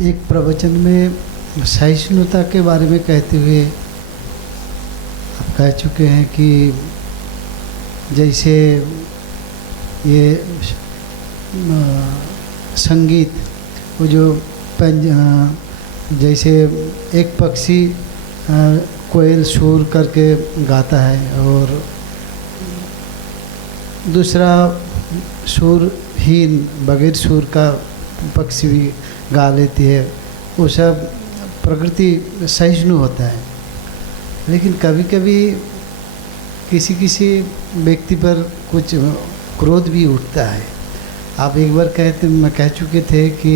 एक प्रवचन में सहिष्णुता के बारे में कहते हुए आप कह चुके हैं कि जैसे ये संगीत वो जो जैसे एक पक्षी कोयल सुर करके गाता है और दूसरा सुरहीन बगैर सुर का पक्षी भी गा लेती है, वो सब प्रकृति सहिष्णु होता है। लेकिन कभी कभी किसी किसी व्यक्ति पर कुछ क्रोध भी उठता है। आप एक बार कह चुके थे कि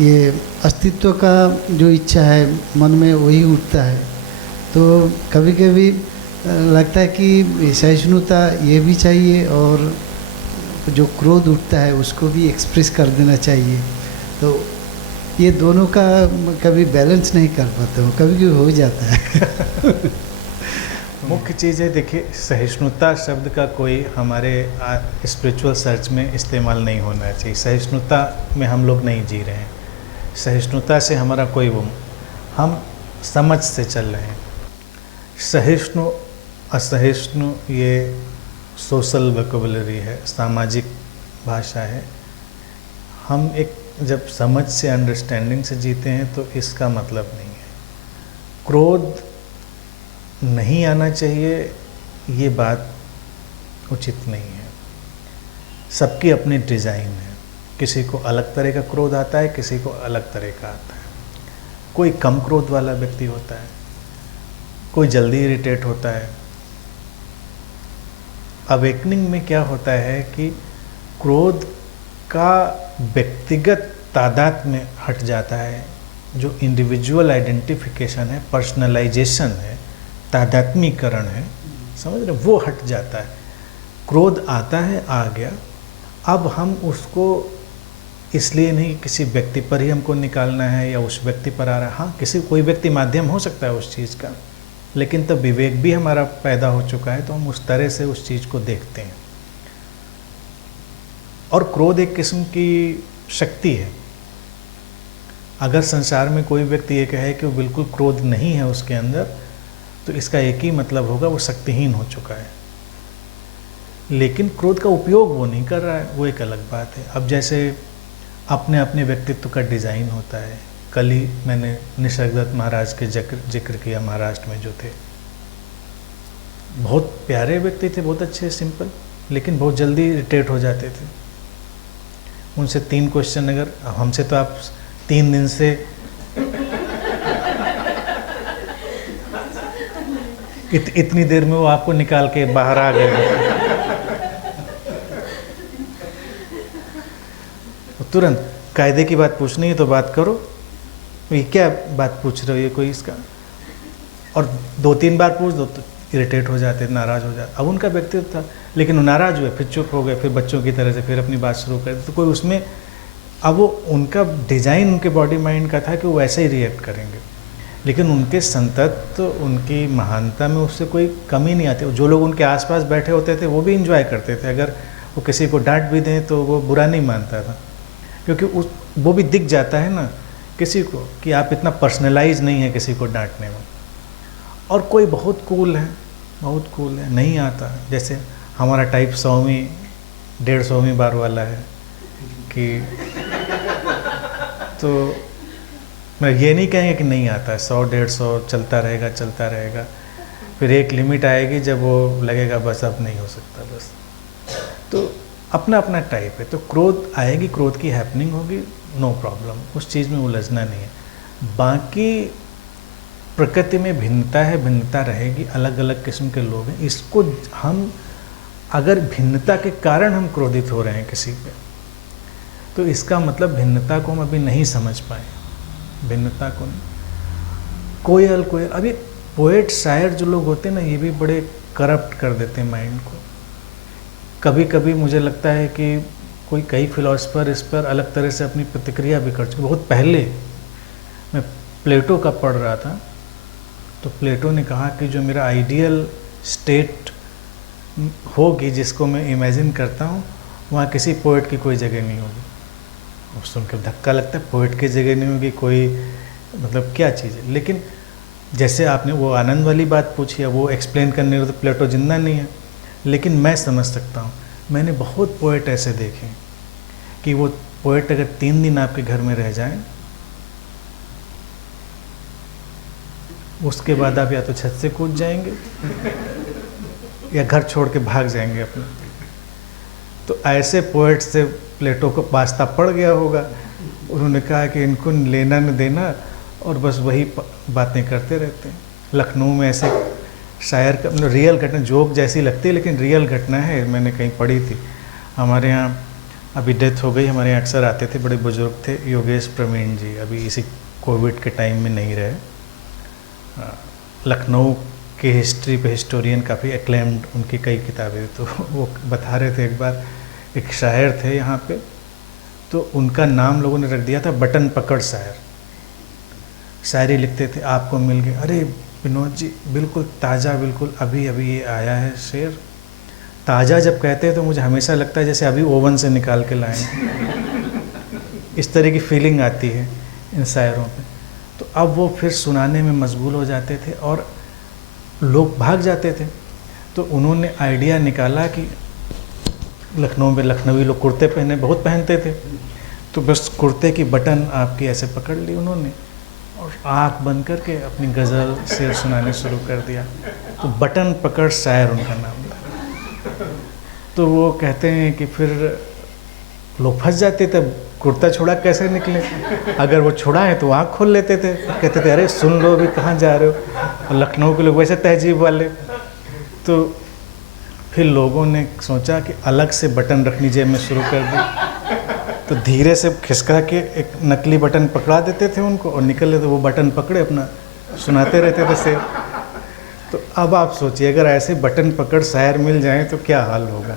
ये अस्तित्व का जो इच्छा है मन में वही उठता है। तो कभी कभी लगता है कि सहिष्णुता ये भी चाहिए और जो क्रोध उठता है उसको भी एक्सप्रेस कर देना चाहिए। तो ये दोनों का कभी बैलेंस नहीं कर पाते हो, कभी कभी हो जाता है। मुख्य चीज़ है, देखिए सहिष्णुता शब्द का कोई हमारे स्पिरिचुअल सर्च में इस्तेमाल नहीं होना चाहिए। सहिष्णुता में हम लोग नहीं जी रहे हैं। सहिष्णुता से हमारा कोई वो, हम समझ से चल रहे हैं। सहिष्णु असहिष्णु ये सोशल वोकैबुलरी है, सामाजिक भाषा है। हम एक जब समझ से अंडरस्टैंडिंग से जीते हैं तो इसका मतलब नहीं है। क्रोध नहीं आना चाहिए ये बात उचित नहीं है। सबकी अपनी डिज़ाइन है। किसी को अलग तरह का क्रोध आता है, किसी को अलग तरह का आता है। कोई कम क्रोध वाला व्यक्ति होता है, कोई जल्दी इरिटेट होता है। अवेकनिंग में क्या होता है कि क्रोध का व्यक्तिगत तादाद में हट जाता है। जो इंडिविजुअल आइडेंटिफिकेशन है, पर्सनलाइजेशन है, तादात्मीकरण है, समझ रहे, वो हट जाता है। क्रोध आता है, आ गया, अब हम उसको इसलिए नहीं किसी व्यक्ति पर ही हमको निकालना है या उस व्यक्ति पर आ रहा है। हाँ, कोई व्यक्ति माध्यम हो सकता है उस चीज़ का, लेकिन तब विवेक भी हमारा पैदा हो चुका है तो हम उस तरह से उस चीज़ को देखते हैं। और क्रोध एक किस्म की शक्ति है। अगर संसार में कोई व्यक्ति ये कहे कि वो बिल्कुल क्रोध नहीं है उसके अंदर, तो इसका एक ही मतलब होगा, वो शक्तिहीन हो चुका है। लेकिन क्रोध का उपयोग वो नहीं कर रहा है, वो एक अलग बात है। अब जैसे अपने अपने व्यक्तित्व का डिज़ाइन होता है। कल ही मैंने निसर्गदत्त महाराज के जिक्र किया, महाराष्ट्र में जो थे। बहुत प्यारे व्यक्ति थे, बहुत अच्छे, सिंपल, लेकिन बहुत जल्दी इरिटेट हो जाते थे। उनसे 3 क्वेश्चन, अगर हमसे तो आप 3 दिन से इतनी देर में वो आपको निकाल के बाहर आ गए तो तुरंत कायदे की बात पूछनी है तो बात करो, ये क्या बात पूछ रहे हो, ये कोई इसका। और 2-3 बार पूछ दो तो इरिटेट हो जाते, नाराज़ हो जाते। अब उनका व्यक्तित्व था, लेकिन वो नाराज़ हुए, फिर चुप हो गए, फिर बच्चों की तरह से फिर अपनी बात शुरू कर दी। तो कोई उसमें, अब वो उनका डिज़ाइन उनके बॉडी माइंड का था कि वो वैसे ही रिएक्ट करेंगे। लेकिन उनके संतत्व, उनकी महानता में उससे कोई कमी नहीं आती। जो लोग उनके आसपास बैठे होते थे वो भी इंजॉय करते थे। अगर वो किसी को डांट भी दें तो वो बुरा नहीं मानता था, क्योंकि वो भी दिख जाता है ना किसी को कि आप इतना पर्सनलाइज नहीं है किसी को डांटने में। और कोई बहुत कूल है, बहुत कूल है, नहीं आता। जैसे हमारा टाइप 100वीं 150वीं बार वाला है कि तो मैं ये नहीं कहेंगे कि नहीं आता है, 100-150 चलता रहेगा। फिर एक लिमिट आएगी जब वो लगेगा बस अब नहीं हो सकता, बस। तो अपना अपना टाइप है। तो क्रोध आएगी, क्रोध की हैपनिंग होगी, नो प्रॉब्लम, उस चीज़ में उलझना नहीं है। बाकी प्रकृति में भिन्नता है, भिन्नता रहेगी, अलग अलग किस्म के लोग हैं। इसको हम, अगर भिन्नता के कारण हम क्रोधित हो रहे हैं किसी पे, तो इसका मतलब भिन्नता को हम अभी नहीं समझ पाए। भिन्नता को नहीं। कोयल अभी पोएट शायर जो लोग होते हैं ना, ये भी बड़े करप्ट कर देते हैं माइंड को। कभी कभी मुझे लगता है कि कई फिलोसफर इस पर अलग तरह से अपनी प्रतिक्रिया भी कर चुके। बहुत पहले मैं प्लेटो का पढ़ रहा था, तो प्लेटो ने कहा कि जो मेरा आइडियल स्टेट होगी, जिसको मैं इमेजिन करता हूँ, वहाँ किसी पोएट की कोई जगह नहीं होगी। वो सुनकर धक्का लगता है, पोएट की जगह नहीं होगी कोई, मतलब क्या चीज़ है। लेकिन जैसे आपने वो आनंद वाली बात पूछी है, वो एक्सप्लेन करने को तो प्लेटो जिंदा नहीं है, लेकिन मैं समझ सकता हूँ। मैंने बहुत पोएट ऐसे देखे हैं कि वो पोएट अगर 3 दिन आपके घर में रह जाएं, उसके बाद आप या तो छत से कूद जाएंगे या घर छोड़ के भाग जाएंगे अपने। तो ऐसे पोएट से प्लेटो को वास्ता पड़ गया होगा। उन्होंने कहा कि इनको लेना न देना और बस वही बातें करते रहते हैं। लखनऊ में ऐसे शायर का मतलब रियल घटना, जोक जैसी लगती है लेकिन रियल घटना है, मैंने कहीं पढ़ी थी। हमारे यहाँ अभी डेथ हो गई, हमारे यहाँ अक्सर आते थे, बड़े बुजुर्ग थे, योगेश प्रवीण जी, अभी इसी कोविड के टाइम में नहीं रहे। लखनऊ के हिस्ट्री पे हिस्टोरियन, काफ़ी एक्लेम्ड, उनकी कई किताबें। तो वो बता रहे थे, एक बार एक शायर थे यहाँ पे, तो उनका नाम लोगों ने रख दिया था बटन पकड़ शायर। शायरी लिखते थे, आपको मिल गए, अरे विनोद जी बिल्कुल ताज़ा, बिल्कुल अभी अभी ये आया है शेर। ताज़ा जब कहते हैं तो मुझे हमेशा लगता है जैसे अभी ओवन से निकाल के लाए। इस तरह की फीलिंग आती है इन शायरों पे। तो अब वो फिर सुनाने में मशगूल हो जाते थे और लोग भाग जाते थे। तो उन्होंने आइडिया निकाला कि लखनऊ में लखनवी लोग कुर्ते पहने, बहुत पहनते थे, तो बस कुर्ते की बटन आपकी ऐसे पकड़ ली उन्होंने और आँख बंद करके अपनी गज़ल शेर सुनाने शुरू कर दिया। तो बटन पकड़ शायर उनका नाम था। तो वो कहते हैं कि फिर लोग फंस जाते थे, कुर्ता छोड़ा कैसे निकले, अगर वो छुड़ा है तो आँख खोल लेते थे, कहते थे अरे सुन लो अभी कहाँ जा रहे हो। और लखनऊ के लोग वैसे तहजीब वाले। तो फिर लोगों ने सोचा कि अलग से बटन रखनी जेब में शुरू कर दी। तो धीरे से खिसका के एक नकली बटन पकड़ा देते थे उनको और निकल लेते, वो बटन पकड़े अपना सुनाते रहते थे शेर। तो अब आप सोचिए अगर ऐसे बटन पकड़ शायर मिल जाएं तो क्या हाल होगा।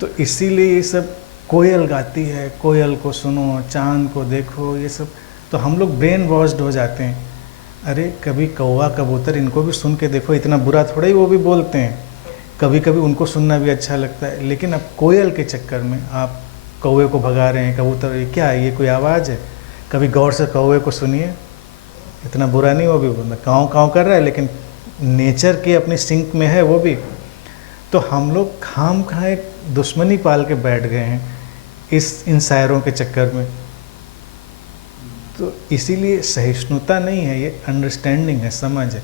तो इसीलिए ये सब, कोयल गाती है, कोयल को सुनो, चांद को देखो, ये सब तो हम लोग ब्रेन वॉश्ड हो जाते हैं। अरे कभी कौवा कबूतर इनको भी सुन के देखो, इतना बुरा थोड़ा ही वो भी बोलते हैं। कभी कभी उनको सुनना भी अच्छा लगता है। लेकिन अब कोयल के चक्कर में आप कौवे को भगा रहे हैं, कबूतर, ये क्या है, ये कोई आवाज़ है? कभी गौर से कौवे को सुनिए, इतना बुरा नहीं वो भी, काँव काँव कर रहा है लेकिन नेचर के अपनी सिंक में है वो भी। तो हम लोग खाम खा एक दुश्मनी पाल के बैठ गए हैं इन शायरों के चक्कर में। तो इसीलिए सहिष्णुता नहीं है, ये अंडरस्टैंडिंग है, समझ है।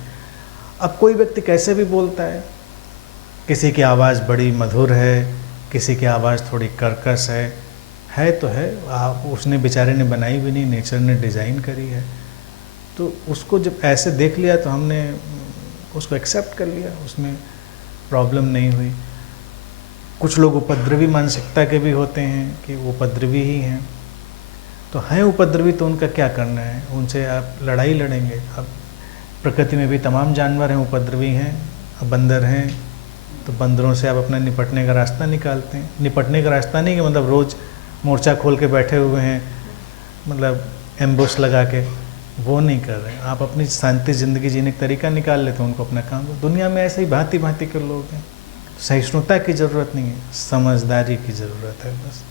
अब कोई व्यक्ति कैसे भी बोलता है, किसी की आवाज़ बड़ी मधुर है, किसी की आवाज़ थोड़ी कर्कश है तो है, आप उसने बेचारे ने बनाई भी नहीं, नेचर ने डिज़ाइन करी है। तो उसको जब ऐसे देख लिया तो हमने उसको एक्सेप्ट कर लिया, उसमें प्रॉब्लम नहीं हुई। कुछ लोग उपद्रवी मानसिकता के भी होते हैं कि वो उपद्रवी ही हैं, तो हैं उपद्रवी तो उनका क्या करना है, उनसे आप लड़ाई लड़ेंगे। अब प्रकृति में भी तमाम जानवर हैं उपद्रवी हैं। अब बंदर हैं तो बंदरों से आप अपना निपटने का रास्ता निकालते हैं। निपटने का रास्ता नहीं कि मतलब रोज़ मोर्चा खोल के बैठे हुए हैं, मतलब एम्बुश लगा के, वो नहीं कर रहे हैं। आप अपनी शांति ज़िंदगी जीने का तरीका निकाल लेते हैं, उनको अपना काम दो। दुनिया में ऐसे ही भांति भांति के लोग हैं। सहिष्णुता की ज़रूरत नहीं है, समझदारी की ज़रूरत है बस।